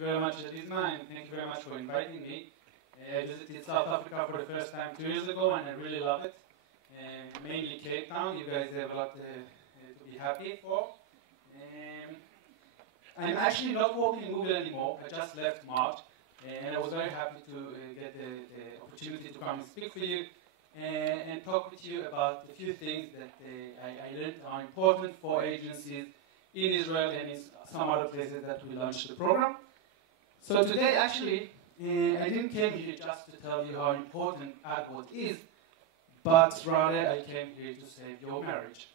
you very much, Adizma, and thank you very much for inviting me. I visited South Africa for the first time 2 years ago, and I really love it. Mainly Capetown. You guys have a lot to be happy for. I'm actually not working in Google anymore. I just left March, and I was very happy to get the opportunity to come and speak for you and talk with you about a few things that I learned are important for agencies in Israel and in some other places that we launched the program. So today, actually, I didn't come here just to tell you how important AdWords is, but rather I came here to save your marriage.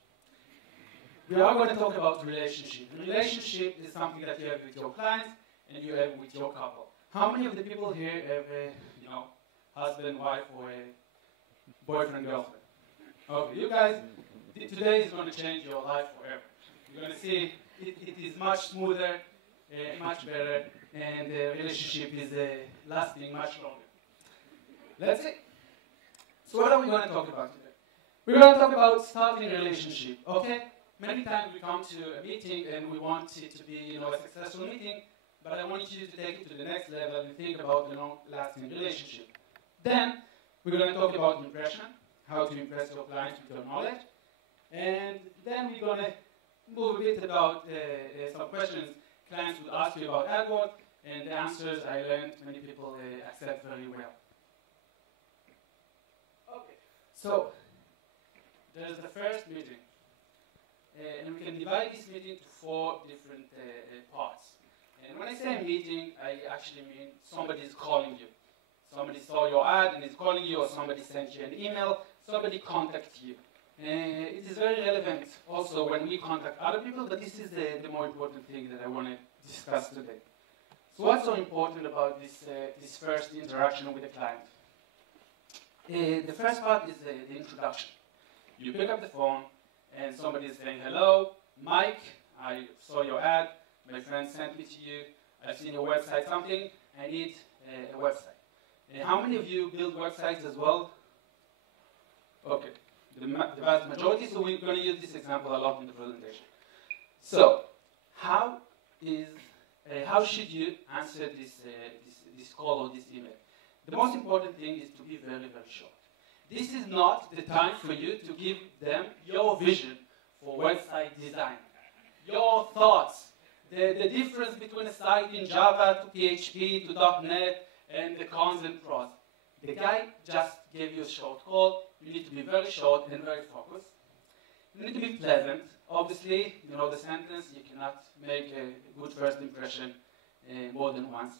We are going to talk about relationship. Relationship is something that you have with your clients and you have with your couple. How many of the people here have a, husband, wife, or a boyfriend, girlfriend? Okay, you guys, today is going to change your life forever. You're going to see it is much smoother, much better, and the relationship is lasting much longer. Let's see. So what are we going to talk about today? We're going to talk about starting a relationship, okay? Many times we come to a meeting and we want it to be, a successful meeting, but I want you to take it to the next level and think about a long-lasting relationship. Then we're going to talk about impression, how to impress your clients with your knowledge, and then we're going to move a bit about some questions clients would ask you about AdWords, and the answers I learned many people accept very well. Okay, so there's the first meeting. And we can divide this meeting to 4 different parts. And when I say meeting, I actually mean somebody is calling you. Somebody saw your ad and is calling you, or somebody sent you an email, somebody contacts you. It is very relevant also when we contact other people, but this is the more important thing that I want to discuss today. So what's so important about this first interaction with the client? The first part is the introduction. You pick up the phone, and somebody is saying, hello, Mike, I saw your ad, my friend sent me to you, I've seen your website, something, I need a website. How many of you build websites as well? Okay, the vast majority, so we're going to use this example a lot in the presentation. So, how should you answer this call or this email? The most important thing is to be very, very short. This is not the time for you to give them your vision for website design, your thoughts, the difference between a site in Java to PHP to .NET and the cons and pros. The guy just gave you a short call. You need to be very short and very focused. You need to be pleasant. Obviously, you know the sentence, you cannot make a good first impression more than once.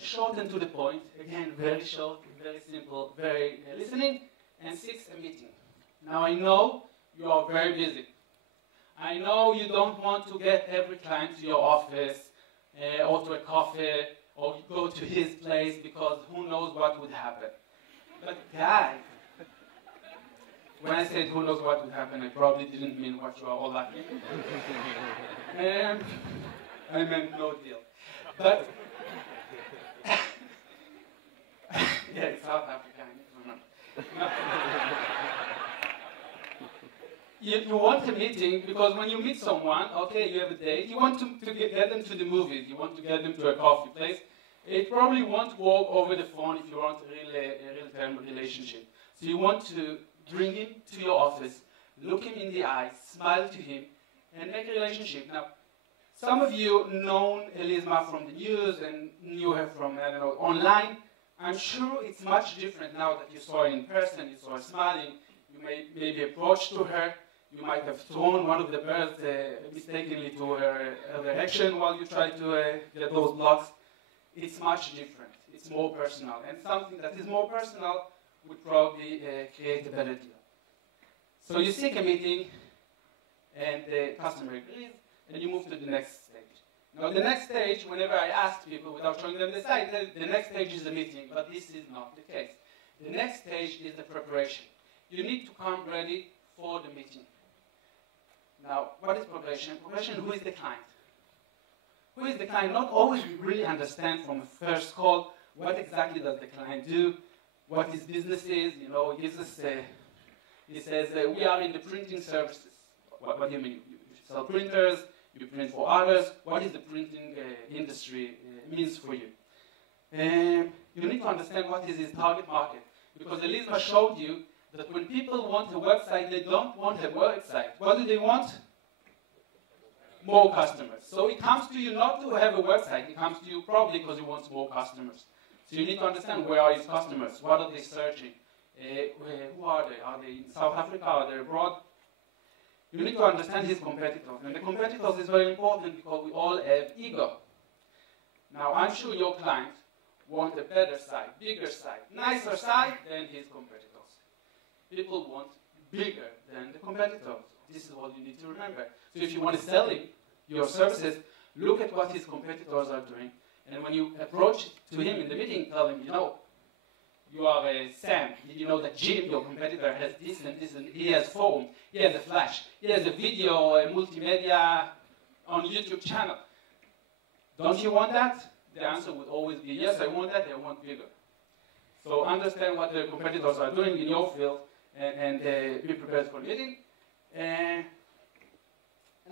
Short and to the point, again, very short, very simple, very listening, and 6, a meeting. Now I know you are very busy. I know you don't want to get every client to your office or to a coffee or go to his place because who knows what would happen. But guys, when I said who knows what would happen, I probably didn't mean what you are all laughing. And I meant no deal. But yeah, it's South Africa. You want a meeting because when you meet someone, okay, you have a date, you want to get them to the movies, you want to get them to a coffee place. It probably won't work over the phone if you want a real-time relationship. So you want to bring him to your office, look him in the eyes, smile to him, and make a relationship. Now, some of you know Elizma from the news and knew her from, I don't know, online. I'm sure it's much different now that you saw her in person, you saw her smiling, you may maybe approach to her, you might have thrown one of the birds mistakenly to her direction while you try to get those blocks. It's much different, it's more personal, and something that is more personal would probably create a better deal. So you seek a meeting, and the customer agrees, and you move to the next stage. Now, the next stage, whenever I ask people without showing them the site, the next stage is the meeting, but this is not the case. The next stage is the preparation. You need to come ready for the meeting. Now, what is preparation? Preparation, who is the client? Who is the client? Not always we really understand from the first call what exactly does the client do, what his business is. He gives us, he says, we are in the printing services. What do you mean? You sell printers, You print for others. What is the printing industry means for you? You need to understand what is his target market. Because Elizabeth showed you that when people want a website, they don't want a website. What do they want? More customers. So it comes to you not to have a website. It comes to you probably because he wants more customers. So you need to understand where are his customers. What are they searching? Who are they? Are they in South Africa? Are they abroad? You need to understand his competitors. And the competitors is very important because we all have ego. Now, I'm sure your clients want a better site, bigger site, nicer site than his competitors. People want bigger than the competitors. This is what you need to remember. So if you want to sell him your services, look at what his competitors are doing. And when you approach to him in the meeting, tell him, you know, you are Sam. Did you know that Jim, your competitor, has this and this, and he has phone, he has a flash, he has a video, a multimedia on YouTube channel. Don't you want that? The answer would always be, yes, I want that, I want bigger. So understand what the competitors are doing in your field and be prepared for the meeting. And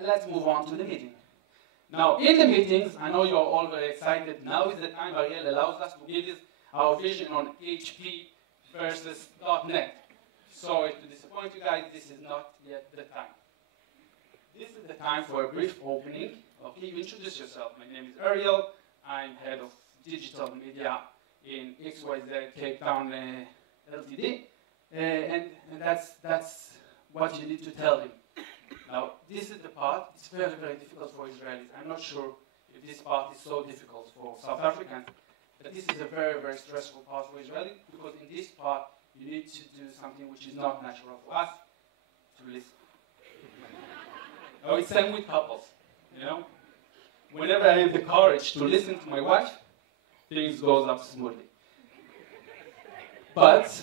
let's move on to the meeting. Now, in the meetings, I know you're all very excited. Now is the time Ariel allows us to give our vision on HP versus .NET. Sorry to disappoint you guys, this is not yet the time. This is the time for a brief opening. Okay, you introduce yourself. My name is Ariel. I'm head of digital media in XYZ Capetown Ltd. And that's what you need to tell him. Now, this is the part, it's very, very difficult for Israelis. I'm not sure if this part is so difficult for South Africans, but this is a very, very stressful part for Israelis, because in this part, you need to do something which is not natural for us, to listen. Now, it's same with couples, you know? Whenever I have the courage to listen to my wife, things goes up smoothly. But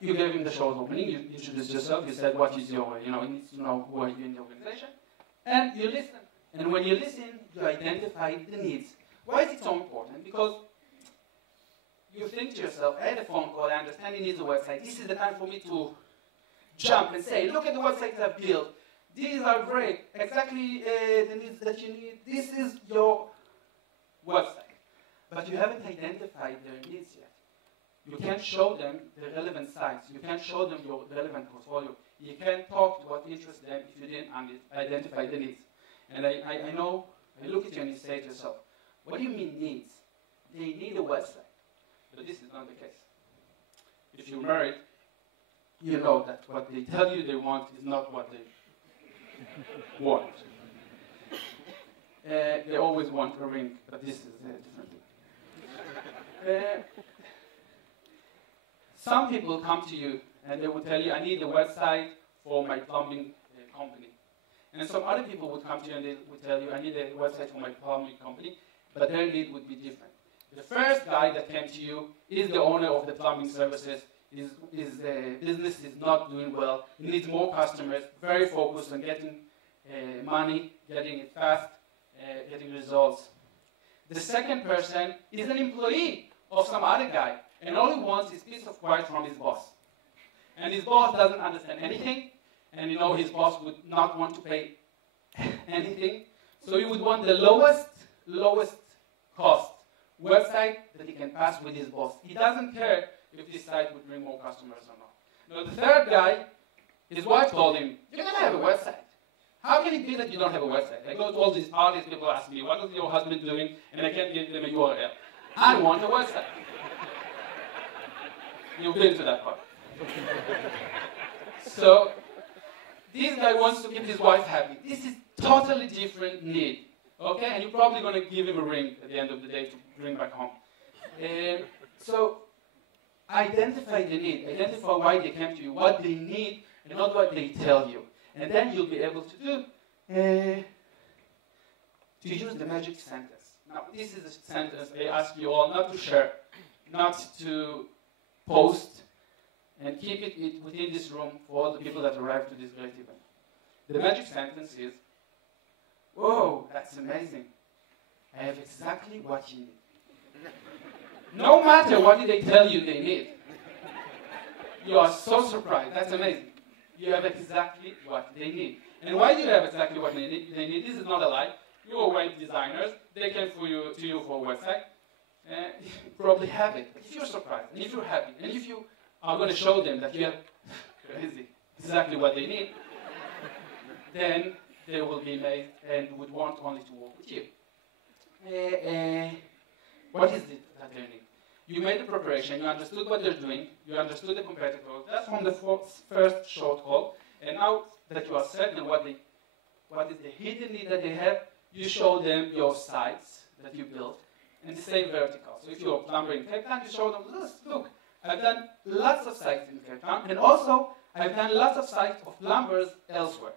you gave him the show's opening, you introduced yourself, you said what is your, you need to know who are you in the organization, and you listen. And when you listen, you identify the needs. Why is it so important? Because you think to yourself, I had a phone call, I understand he needs a website, this is the time for me to jump and say, look at the websites I've built, these are great, exactly the needs that you need, this is your website. But you haven't identified their needs yet. You can't show them the relevant sites. You can't show them your relevant portfolio. You can't talk to what interests them if you didn't identify the needs. And I know, I look at you and you say to yourself, what do you mean needs? They need a website. But this is not the case. If you're married, you know that what they tell you they want is not what they want. They always want a ring, but this is a different thing. Some people come to you and they will tell you, I need a website for my plumbing company. And some other people would come to you and they would tell you, I need a website for my plumbing company, but their need would be different. The first guy that came to you is the owner of the plumbing services. His business is not doing well. He needs more customers, very focused on getting money, getting it fast, getting results. The second person is an employee of some other guy, and all he wants is peace of quiet from his boss. And his boss doesn't understand anything, and his boss would not want to pay anything. So he would want the lowest cost website that he can pass with his boss. He doesn't care if this site would bring more customers or not. Now the third guy, his wife told him, you're going to have a website. How can it be that you don't have a website? I go to all these parties, people ask me, what is your husband doing? And I can't give them a URL. I want a website. You've been to that part. So, this guy wants to keep his wife happy. This is totally different need. Okay? And you're probably going to give him a ring at the end of the day to bring back home. So, identify the need. Identify why they came to you, what they need, and not what they tell you. And then you'll be able to do, to use the magic sentence. Now, this is a sentence I ask you all not to share, not to post, and keep it within this room for all the people that arrive to this great event. The magic sentence is, whoa, that's amazing. I have exactly what you need. No matter what they tell you they need. You are so surprised. That's amazing. You have exactly what they need. And why do you have exactly what they need? This is not a lie. You are web designers. They came to you for a website. You probably have it. But if you're surprised, and if you're happy, and if you are going to show them that you have crazy exactly what they need, then they will be amazed and would want only to work with you. What is it that they need? You made the preparation, you understood what they're doing, you understood the competitors. That's from the first short call. And now that you are certain what is the hidden need that they have, you show them your sites that you built and the same vertical. So if you're a plumber in Capetown, you show them, look, I've done lots of sites in Capetown, and also I've done lots of sites of plumbers elsewhere.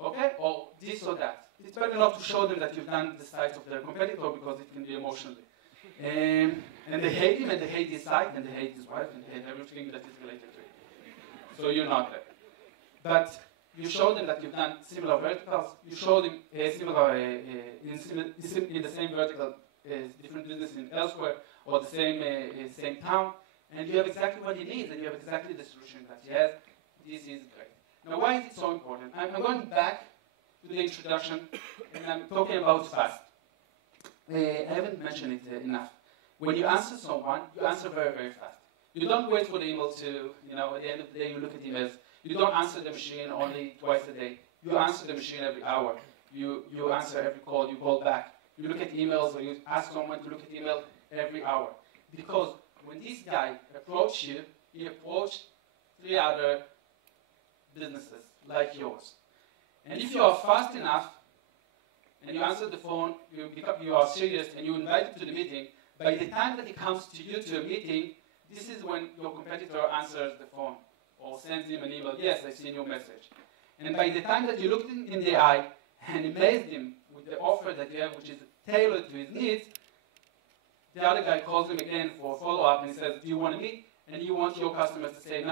Okay? Or this or that. It's better not to show them that you've done the sites of their competitor because it can be emotionally. And they hate him, and they hate his site, and they hate his wife, and they hate everything that is related to it. So you're not there. But you show them that you've done similar verticals. You show them similar in the same vertical, different businesses elsewhere, or the same town, and you have exactly what he needs, and you have exactly the solution that he has. This is great. Now, why is it so important? I'm going back to the introduction, and I'm talking about fast. I haven't mentioned it enough. When you answer someone, you answer very, very fast. You don't wait for the email to, at the end of the day, you look at emails. You don't answer the machine only twice a day. You answer the machine every hour. You answer every call, you call back. You look at emails, or you ask someone to look at email every hour. Because when this guy approached you, he approached 3 other businesses like yours. And if you are fast enough, and you answer the phone, you are serious, and you invite him to the meeting, by the time that he comes to you to a meeting, this is when your competitor answers the phone or sends him an email, yes, I've seen your message. And by the time that you looked him in the eye and amazed him with the offer that you have, which is tailored to his needs, the other guy calls him again for a follow-up and says, do you want to meet? And you want your customers to say, no.